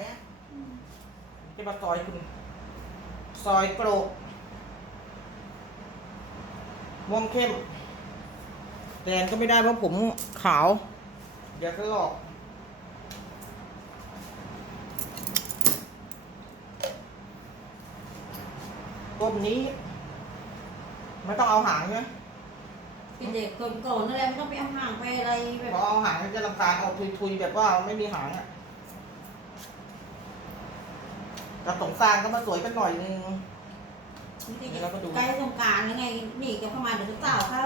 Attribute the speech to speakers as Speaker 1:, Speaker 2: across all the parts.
Speaker 1: เนี่ย
Speaker 2: ที่มาซอยคุณซอยโกรกม่วงเข้มแดงก็ไม่ได้เพราะผมขาว เดี๋ยวก็หลอกต้มนี้ไม่ต้องเอาหางใช่ไหม
Speaker 1: เป็นเด็กคนโกรธนั่นแหละไม่ต้องไปเอาห่างไปอะไรแบบ
Speaker 2: พอเอาหางจะลำคาญเอาทุยๆแบบว่าไม่มีหางอะ กระสงสารก็มาสวยกันหน่อยนึง
Speaker 1: นี่
Speaker 2: แล้วก็ดู
Speaker 1: ใกล้สงกรารยังไงหนีกันเข้ามาเดี๋ยวจะสาวเข้า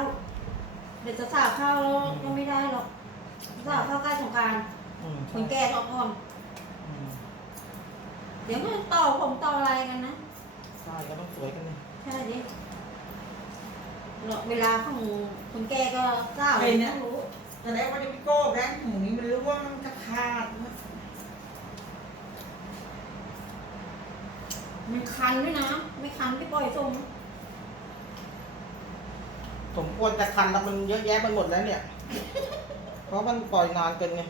Speaker 1: เดี๋ยวจะสาวเข้าแล้วก็ไม่ได้หรอกสาวเข้าใกล้สงกราร
Speaker 2: อืม
Speaker 1: คนแก่ต้องก่อน
Speaker 2: อืม
Speaker 1: เดี๋ยวมันต่อผมต่ออะไรกันนะ
Speaker 2: ใช่ก็ต้องสวยกันเลย
Speaker 1: ใช่ดิเวลาของคนแก่ก็สาว
Speaker 3: เป็นนะ
Speaker 1: ต้องรู้
Speaker 3: แสดงว่าจะมีโก้แบงค์หูนี้มันรู้ว่ามันจะขาด
Speaker 1: มัน คันด้วยนะ ไม่คันไม่ปล่อยส่ง
Speaker 2: สมควรจะคันแล้วมันเยอะแยะไปหมดแล้วเนี่ย เพราะมันปล่อยนานเกินไง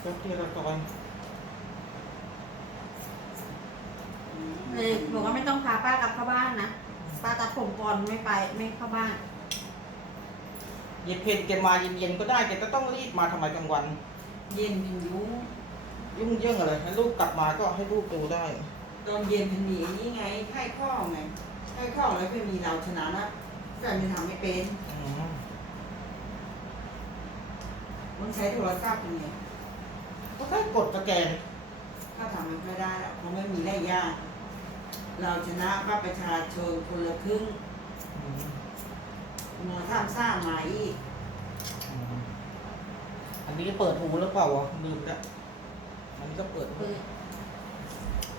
Speaker 2: เจ้าที่เราซอย
Speaker 1: เลยบอกว่าไม่ต้องพาป้ากลับเข้าบ้านนะป้าตัดผมก่อนไม่ไปไม่เข้าบ้าน
Speaker 2: เย็นเพนแกมาเย็นๆก็ได้แกก็ต้องรีบมาทำไมกลางวัน
Speaker 3: เย็นเป็นยุ้ง
Speaker 2: ยุ่งเยิ่งอะไรให้ลูกกลับมาก็ให้ลูกดูได้
Speaker 3: ตอนเย็นเป็นหนีนี่ไงไข้ข้อไงไข้ข้อแล้วเป็นมีเราชนะนะแฟนมันทำไม่เป็น
Speaker 2: อืม
Speaker 3: มันใช้โทรศัพท์เป็นไง
Speaker 2: ก็ได้กดสแกน
Speaker 3: ถ้าทำมันไม่ได้แล้วเขาะไม่มีได้ยากเราชนะบัตรประชาชนคนละครึ่ง
Speaker 2: อืม
Speaker 3: หมอท่ามสร้างมาอีก
Speaker 2: อืมอันนี้เปิดหูหรือเปล่าวะลืมแล้ว อันนี้ก็เปิด
Speaker 1: เปิด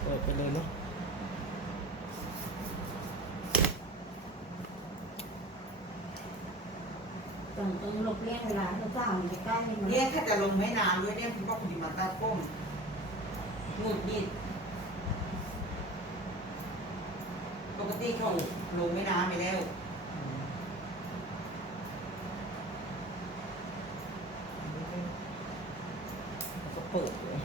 Speaker 2: เปิดไปเลยเนาะ
Speaker 1: ต้องต้องหลบเลี่ยงเวลาเจ้าๆมันจะใกล้มัน
Speaker 3: เนี่ยถ้าจะลงไม่นานด้วยเนี่ยคุณก็ปฏิบัติตามก้มหงุดหงิดปกติเขาลงไม่นานไปแล้ว
Speaker 2: อืมอันนี้ก็ก็เปิดเลย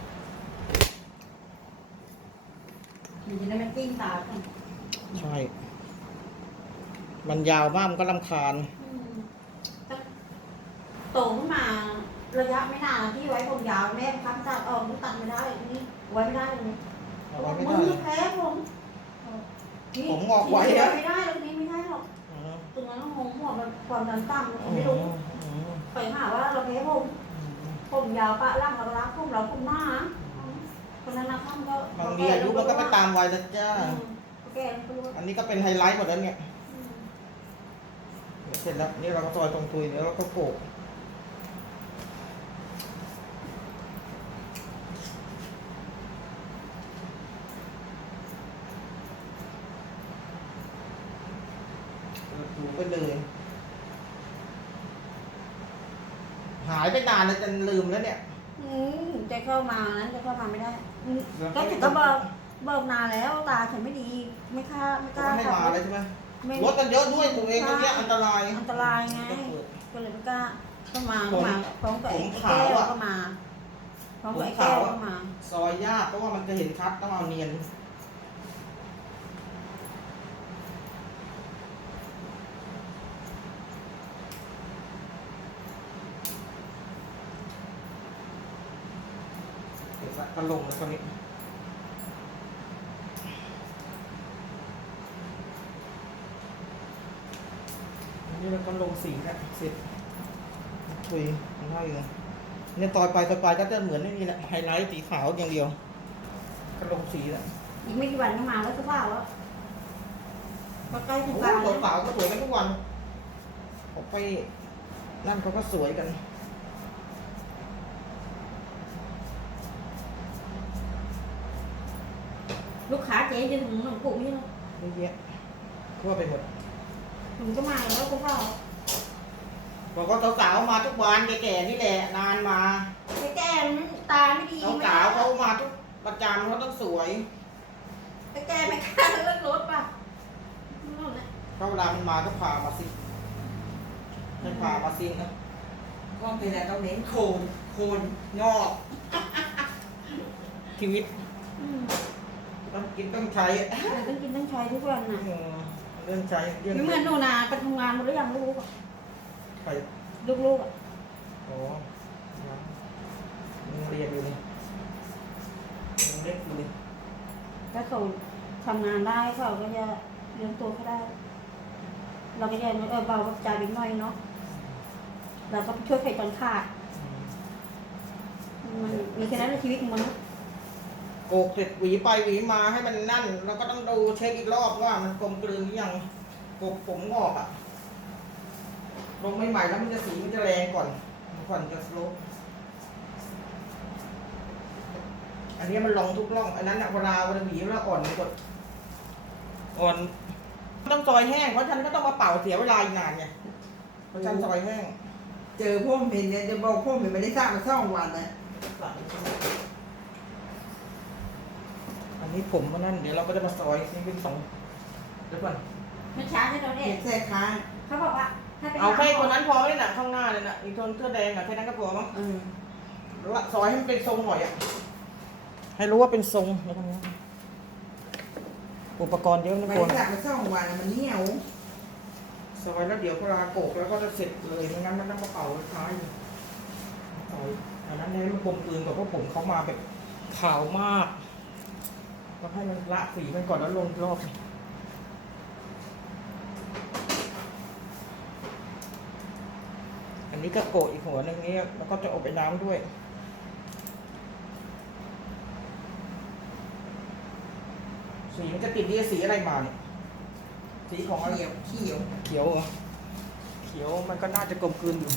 Speaker 1: มันจะได้ไม่ติ้งตากัน
Speaker 2: ใช่ มัน ยาวมากมันก็ลำคาญ
Speaker 1: อืมถ้าโตขึ้นมาระยะไม่นานที่ไว้ผมยาวแม่บังคับตัดออกนี่ตัดไม่ได้นี่ไว้ไม่ได้เลย
Speaker 2: เอาไว้ไม่
Speaker 1: มึ
Speaker 2: ได้
Speaker 1: งแพ้ผมนี่
Speaker 2: ผมงอกไว้
Speaker 1: นี่
Speaker 2: นะ
Speaker 1: ไม่ได้ตรงนี้ไม่ได้หรอก
Speaker 2: อืม
Speaker 1: ตรงนั้นหงหัวมันความดันต่ำ
Speaker 2: อื
Speaker 1: ไม่รู้
Speaker 2: มอืม
Speaker 1: ไปหาว่าเราแพ้ผม
Speaker 2: อืม
Speaker 1: ผมยาวปะล่างเรารักผมเราผมหน้าคนนั้นนะท่านก็
Speaker 2: บางทีอายุมันก็ไปตามวัยแล้วจ้า
Speaker 1: อืมแกมันก็รู้ว่า
Speaker 2: อันนี้ก็เป็นไฮไลท์หมดแล้วเนี่ย
Speaker 1: อืม
Speaker 2: เดี๋ยวเสร็จแล้วนี่เราก็ซอยตรงตุยแล้วเราก็โปะถูไปเลย หายไปนานเลยจนลืมแล้วเนี่ย
Speaker 1: อืมจะเข้ามานั้นจะเข้ามาไม่ได้อืม
Speaker 2: แล้ว
Speaker 1: ก็ถึงก็บอกบอกนานแล้วตาฉันไม่ดี ไม่ค่าไม่ก
Speaker 2: ก็
Speaker 1: ล้า
Speaker 2: ไม่
Speaker 1: ขับ
Speaker 2: มารเลย
Speaker 1: ถ
Speaker 2: ใช่ไหม
Speaker 1: ไม่
Speaker 2: รถกันเยอะด้วยตรงเองตรงเนี้ยอันตราย
Speaker 1: อันตรายไง
Speaker 2: ต้องเปิด
Speaker 1: ก็เลยไม่กล้าเข้ามา
Speaker 2: ผม
Speaker 1: เข้ามาพร้อมกับไอ้
Speaker 2: ผม
Speaker 1: แก้
Speaker 2: ขาว
Speaker 1: ว
Speaker 2: อะ
Speaker 1: ก็มาพร้อมกับไอ้
Speaker 2: ผมขา
Speaker 1: แก้
Speaker 2: ว
Speaker 1: ว
Speaker 2: อะ
Speaker 1: ก็มา
Speaker 2: ซอยยากเพราะว่ามันจะเห็นชัดต้องเอาเนียนเดี๋ยวสักกระลงแล้วคราวนี้อัน นี้เราก็ลงสีแล้วเสร็จคุยมันได้เลยเนี่ยต่อยไปต่อยไปก็จะเหมือนไม่มีแหละไฮไลท์สีขาวอย่างเดียวก็ลงสีแล้ว
Speaker 1: อีกไม่กี่วันก็มาแล้วจะเปล่าแล้วก็ใกล้ถึง
Speaker 2: โอ้
Speaker 1: กลาง
Speaker 2: โห
Speaker 1: แล้ว
Speaker 2: สาวๆก็สวยกันทุกวันออกไปนั่นเขาก็สวยกัน
Speaker 1: ลูกค้าเจ๊จะถึงหลวงปู่นี่แล้ว
Speaker 2: เยอะแยะทั่วไปหมด
Speaker 1: ถึงก็มาแล้วก็เปล่า
Speaker 2: บอกว่าสาวๆมาทุกวันแก่ๆนี่แหละนานมา
Speaker 1: ไอ้แก้วมันตาไม่ดี
Speaker 2: สาวๆเขามาทุกประจำเขาต้องสวย
Speaker 1: ไอ้แก้วไม่กล้าเลิกรถป่ะนั่นแหละ
Speaker 2: เขาเวลามันมาก็พามาสิให้พามาสินะ
Speaker 3: ก็เป็นอะไรต้องเน้นโคนโคนงอก
Speaker 2: คชีวิต
Speaker 1: อืม
Speaker 2: ต้องกินต้องใช้
Speaker 1: แต่ต้องกินต้องใช้ทุกวันน่ะ
Speaker 2: เออ เรื่องใช้เรื่อง
Speaker 1: ไม่เหมือนหนูนาไปทำงานหมดหรือยังลูกอะ
Speaker 2: ไป
Speaker 1: ลูกๆอะ
Speaker 2: อ๋อยังยังเรียนอยู่เลยยังเล็กอยู่เลย
Speaker 1: ถ้าเขาทำงานได้เขาก็จะเลี้ยงตัวเขาได้ เราก็จะเออเบากับใจไปหน่อยเนาะเราก็ช่วยใครตอนขาด
Speaker 2: อืม
Speaker 1: มันมีแค่นั้นในชีวิตของมนุษย์
Speaker 2: โกกเสร็จหวีไปหวีมาให้มันนั่น เราก็ต้องดูเช็คอีกรอบว่ามันกลมกลืนหรือยังโกกผมงอกอะลงใหม่ๆแล้วมันจะสีมันจะแรงก่อนก่อนจะสโลปอันนี้มันลองทุกร่อง อันนั้นอะเวลาเวลาหวีเวลาอ่อนกดอ่อนต้องซอยแห้งเพราะฉันก็ต้องมาเป่าเสียเวลาอีกนานไงเพราะฉันซอยแห้ง
Speaker 3: เจอพ่อมเห็นเนี่ยจะบอกพ่อมเห็นไม่ได้สร้างมาสองวันนะ
Speaker 2: อั นนี้ผมมันนั่น เดี๋ยวเราก็จะมาซอยนี่เป็นสองเดี๋ยวก่อน
Speaker 1: ไม่ช้าให้เราเด็
Speaker 3: เห็
Speaker 1: ก
Speaker 3: นแค่ค้าง
Speaker 1: เขาบอกว่าถ้าไป
Speaker 2: เอาแค่
Speaker 1: หาหม
Speaker 2: คนนั้นพอเลยน่ะข้างหน้าเลยน่ะอีกคนเสื้อแดงอะแค่นั้นก็พอมั้ง
Speaker 3: เออ
Speaker 2: หรือว่าซอยให้มันเป็นทรงหน่อยอะให้รู้ว่าเป็นทรงเดี๋ยวทำนี้อุปกรณ์เยอะนะ
Speaker 3: ไม่
Speaker 2: คน
Speaker 3: ได้สร้างมาสองวันอะมันเหนียว
Speaker 2: ซอยแล้วเดี๋ยวเวลาโกกแล้วก็จะเสร็จเลยไม่งั้นมันต้องมาเป่าท้ายอยู่ซอยอันนั้นให้มันกลมกลืนกับเพราะผมเขามาแบบขาวมาก ก็ให้มันละสีมันก่อนแล้วลงรอบอันนี้ก็โกะอีกหัวหนึ่งนี้แล้วก็จะอบไอ้น้ำด้วยสีมันจะติดดีสีอะไรมาเนี่ยสีของอะไร
Speaker 3: เขียวเขียว
Speaker 2: เขียวเหรอเขียวมันก็น่าจะกลมกลืนอยู่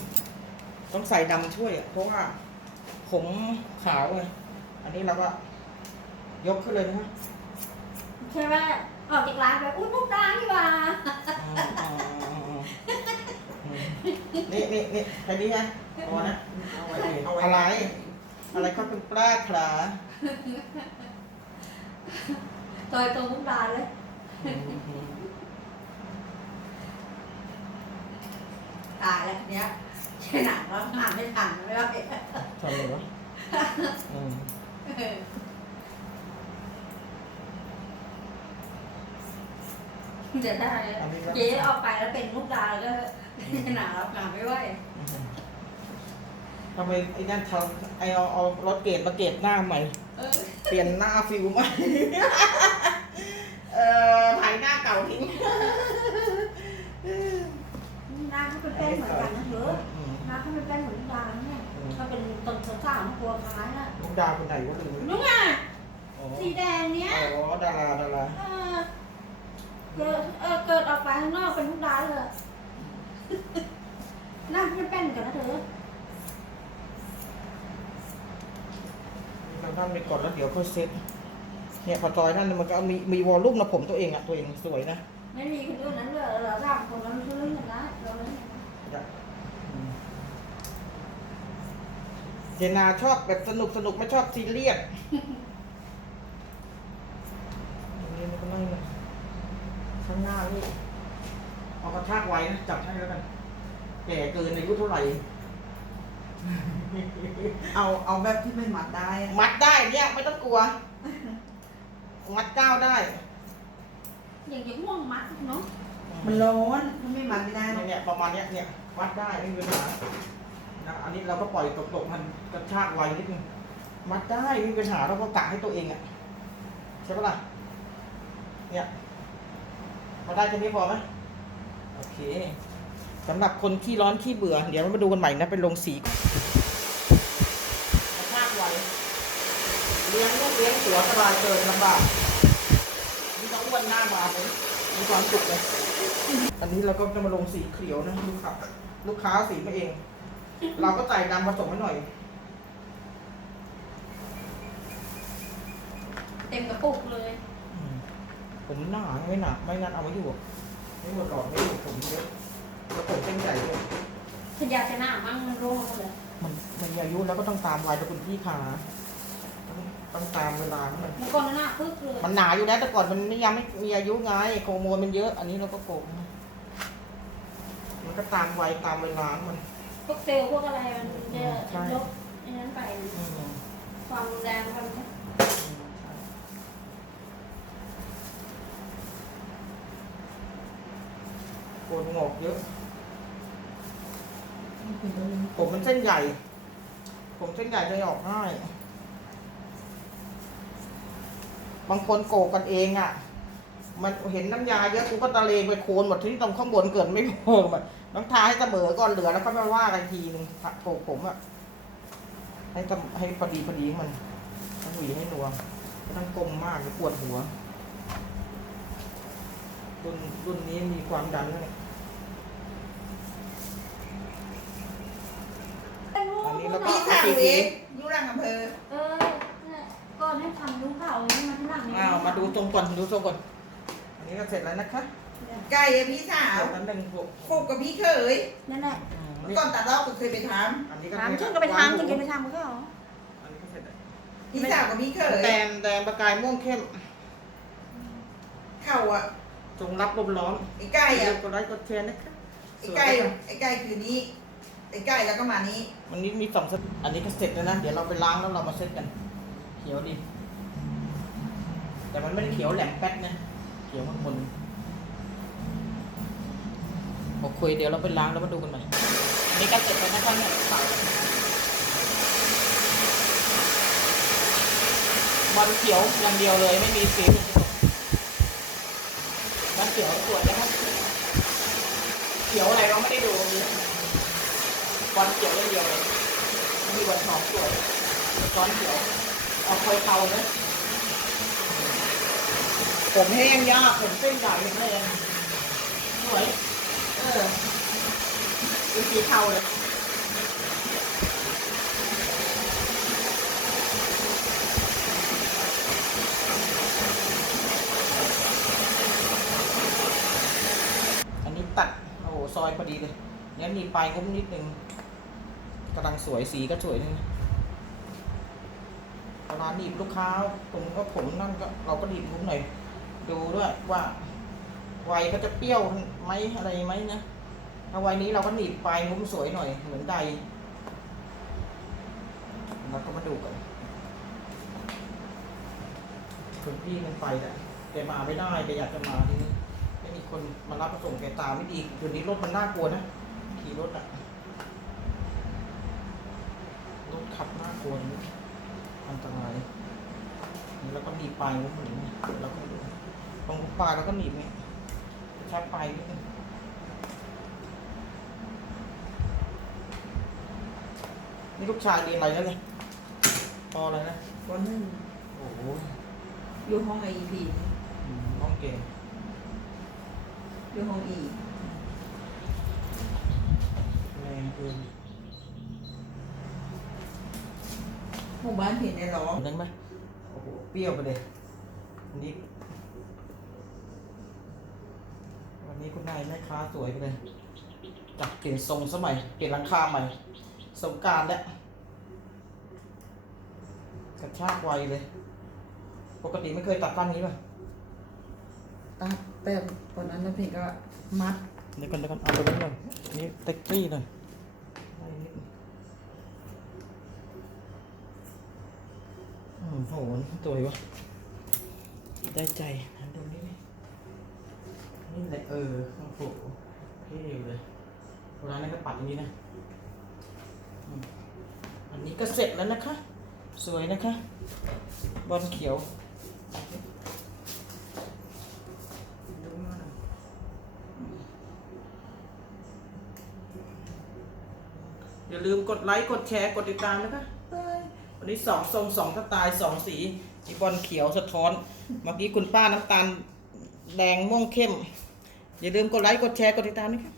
Speaker 2: ต้องใส่ดำช่วยอะเพราะว่าผมขาวไงอันนี้เราก็ ยกขึ้นเลยนะฮะ
Speaker 1: ใช่ว่าออกจากร้านไปอุ้ยมุกดานี่หว่า
Speaker 2: นี่นี่นี่ใครนี้ฮะเอานะ
Speaker 3: เอาไว้
Speaker 2: เอาอะไร อะไรก็เป็นปลาขลา
Speaker 1: ต่อยตัวมุกดาเลยตายแล้วทีเนี้ยใช่หนังแล้วหนังไม่ทันไม่ว่าเป็น
Speaker 2: ทำเลยวะ อืม
Speaker 1: เดี๋ยวได้เจ๊ออกไปแล้วเป็นมุกดาแล้วก็หนารับงานไม่ไหว
Speaker 2: ทำไมไอ้นั่นทำไอเอาเอารถเกตมาเกตหน้าใหม่
Speaker 1: เออ
Speaker 2: เปลี่ยนหน้าฟิวใหม่เอ่อถ่ายหน้าเก่าทิ้ง
Speaker 1: หน้าเขาเป็นแป้งเหมือนกันนะเถอะ
Speaker 2: อืม
Speaker 1: หน้าเขาเป็นแป้งเหมือนมุกดาเนี่ยเขาเป็นตนสาวๆกลัวคล้ายน่ะ
Speaker 2: ลูกดาวคนไหนวะลืม
Speaker 1: นู้นไง
Speaker 2: อ๋อ
Speaker 1: สีแดงเนี้ย
Speaker 2: อ๋อดาราดารา
Speaker 1: เออเกิดเออเกิดออกไปข้างนอกเป็นมุกดาเลยหน้าเขาเป็นแป้งเหมือนกันนะเถอะ
Speaker 2: เรานั่นไปก่อนแล้วเดี๋ยวค่อยเซ็ตเนี่ยพอจอยนั่นมันก็มีมีวอลลุ่มนะผมตัวเองอะตัวเองสวยนะ
Speaker 1: ไม่มีคนอื่นนั้นเลยเราสามคนนั้นเรื่องกันนะเราเล่นกันนะ
Speaker 2: อืมเจนาชอบแบบสนุกสนุกไม่ชอบซีเรียสอันนี้มันก็นั่งข้างห น้านี่เอากระชากไว้นะจับให้แล้วกัน แก่เกินอายุเท่าไหร่
Speaker 3: เอาเอาแบบที่ไม่หมัดได้อะ
Speaker 2: มัดได้เนี่ยไม่ต้องกลัว มัดก้าวได้
Speaker 1: อย่างอย่างม่วงมัดเนาะ
Speaker 3: มันร้อนมันไม่หมัดไม่ได้หรอก
Speaker 2: เนี่ยประมาณเนี้ยเนี่ยมัดได้ไม่มีปัญหานะอันนี้เราก็ปล่อยตกๆมันกระชากไวนิดนึงมัดได้ไม่มีปัญหาเราก็กะให้ตัวเองอะใช่ปะล่ะเนี่ย มาได้แค่นี้พอไหมโอเคสำหรับคนขี้ร้อนขี้เบื่อ เดี๋ยวเรามาดูกันใหม่นะเป็นลงสีกระชากไวเลี้ยงลูกเลี้ยงหัวสบายเกินลำบากนี่ต้องอ้วนหน้าบาเลยมีความสุขเลย อันนี้เราก็จะมาลงสีเขียวนะลูกค้าลูกค้าเอาสีมาเอง เราก็ใส่ดำผสมให้หน่อย
Speaker 1: เต็มกระปุกเลย
Speaker 2: ผมหนาไม่หนาไม่งั้นเอาไว้อยู่ไม่หมดหลอดไม่อยู่ผมเยอะแล้วผมเป็นใหญ่ด้วย
Speaker 1: ขยะชนะมั่งมันร่วงหมดเลย
Speaker 2: มันมันมีอายุแล้วก็ต้องตามวัยแต่คุณพี่ขาต้องต้องตามเวลาของมัน
Speaker 1: มันก่อนหน้าพึกเลย
Speaker 2: มันหนาอยู่แล้วแต่ก่อนมันยังไม่มีอายุไงโฮอร์โมนมันเยอะ อันนี้เราก็โกงมันก็ตามวัยตามเวลาของมัน
Speaker 1: พวกเซลล์พวกอะไรมันจะ
Speaker 2: ใช่
Speaker 1: ยกอันนั้นไป
Speaker 2: อืม
Speaker 1: ความรุนแรงมั น
Speaker 2: งอกเยอะ ผมมันเส้นใหญ่ ผมเส้นใหญ่จะออกง่าย บางคนโกกกันเองอะ มันเห็นน้ำยาเยอะกูก็ตะเลงไปโคนหมดที่ตรงข้างบนเกิดไม่พอมันต้องทาให้เสมอก่อนเหลือแล้วก็มาว่ากันทีนึงโกกผมอะ ให้ตำให้พอดีพอดีมันต้องหวีให้นัวไม่ต้องกลมมากเดี๋ยวปวดหัว รุ่นรุ่นนี้มีความดันด้วยอันนี้เราก็
Speaker 3: พี่สาวเองอยู่รังอำเภอ
Speaker 1: เออเนี่ยก่อนให้ทำดูข่าวนี่มาที่หลังนี่
Speaker 2: อ้าวมาดูตรงก่อนดูตรงก่อนอันนี้ก็เสร็จแล้วนะคะ
Speaker 3: ไก่อะพี่สาว
Speaker 2: เสร็จแล้วหนึ่งพวก
Speaker 3: ฟุกกับพี่เคย
Speaker 1: นั่นแหละ
Speaker 2: อืม
Speaker 3: เมื่อ
Speaker 2: นี่
Speaker 3: ก่อนตัดรอบก็เคยไปท
Speaker 2: อันนี้ก็
Speaker 1: ถาม
Speaker 2: เนี่ย
Speaker 1: ฉันก็ไปทำ
Speaker 2: ว
Speaker 1: ฉั
Speaker 2: ง
Speaker 1: น
Speaker 2: หมู
Speaker 1: ก็ไปทำมันก็เหรอ
Speaker 2: อันนี้ก็เสร็จแล้วำ
Speaker 3: พี่สาวกับพี่เคย
Speaker 2: แดงแดงประกายม่วงเข้ม
Speaker 3: เข่าอะ
Speaker 2: จงรับลมร้อน
Speaker 3: ไอ้ไก่
Speaker 2: อย่า
Speaker 3: อะ
Speaker 2: ลืมกดไลค์กดแชร์นะคะ
Speaker 3: ไอ้
Speaker 2: สวย
Speaker 3: ไก่
Speaker 2: นะคะ
Speaker 3: ไอ้ไก่คือนี้ไอ้ไก่แล้วก็มานี้
Speaker 2: วันนี้มีสองเซตอันนี้ก็เสร็จแล้วนะ เดี๋ยวเราไปล้างแล้วเรามาเซตกัน เขียวดีแต่มันไม่ได้เขียวแหลมแป๊ดนะ เขียวข้างบนโอเคเดี๋ยวเราไปล้างแล้วมาดูกันใหม่อันนี้ก็เสร็จแล้วนะคะเนี่ยเสาบอลเขียวอย่างเดียวเลยไม่มีสีอื่นบอลเขียวสวยนะครับเขียวอะไรเราไม่ได้ดูบอลเขียวอย่างเดียวเลยมีบอลทองสวยบอลเขียวเอาคอยเทานะผมแห้งยากผมเส้นใหญ่แห้งสวยเออดูสีเทาเลย อันนี้ตัด โอ้โห ซอยพอดีเลยเนี่ยมีปลายงุ้มนิดนึงกำลังสวยสีก็สวยเลยเวลาหนีบลูกค้าตรงก็ผมนั่นก็เราก็หนีบงุ้มหน่อย ดูด้วยว่าวัยเขาจะเปรี้ยวไหมอะไรไหมนะถ้าวัยนี้เราก็หนีบปลายงุ้มสวยหน่อยเหมือนใดเราก็มาดูกันคุณพี่มันไปแต่แกมาไม่ได้แกอยากจะมาที่นี้ ม่มีคนมารับมาส่งแกตาไม่ดีเดี๋ยวนี้รถมันน่ากลัวนะขี่รถอะรถขับน่ากลัวนี่อันตรายนี่เราก็หนีบปลายรถหนีบเราก็ดูตรงปลายเราก็หนีบเนี่ยชักปลายนิดนึงนี่ลูกชายเรียนอะไรแล้วเนี่ยปออะไรนะ
Speaker 3: วันหนึ่ง
Speaker 2: โอ้โห
Speaker 3: อยู่ห้องไอพี
Speaker 2: อืมน้องเก่ง
Speaker 3: อยู่ห้องอี
Speaker 2: แรงเกิน
Speaker 3: หมู่บ้านเห็นในล้อ
Speaker 2: เห็นไหมโอ้โหเปรี้ยวไปเลยวันนี้วันนี้คุณนายแม่ค้าสวยไปเลยจับเปลี่ยนทรงสมัยเปลี่ยนหลังคาใหม่ สงกรารแล้วกระชากไวเลย ปกติไม่เคยตัดตั้นนี้ป่ะ
Speaker 3: ตัด แต่ตอนนั้นน้ำเพลงก็มัด
Speaker 2: เดี๋ยวกันเดี๋ยวกันเอาไปไว้หน่อยนี่เต็กซี่หน่อยไว้นิดอืมโหตัวยวะได้ใจหันดูนี่นี่นี่แหละเออโอ้โหเท่เลยเวลานั้นก็ปัดอย่างนี้นะอืมอันนี้ก็เสร็จแล้วนะคะ สวยนะคะ บอลเขียว
Speaker 3: ดูมาหน่อย
Speaker 2: อย่า ลืมกดไลค์กดแชร์กดติดตามนะคะบายวันนี้สองทรงสองสไตล์สองสีอีบอลเขียวสะท้อน เมื่อกี้คุณป้าน้ำตาลแดงม่วงเข้ม อย่าลืมกดไลค์กดแชร์กดติดตามนะคะ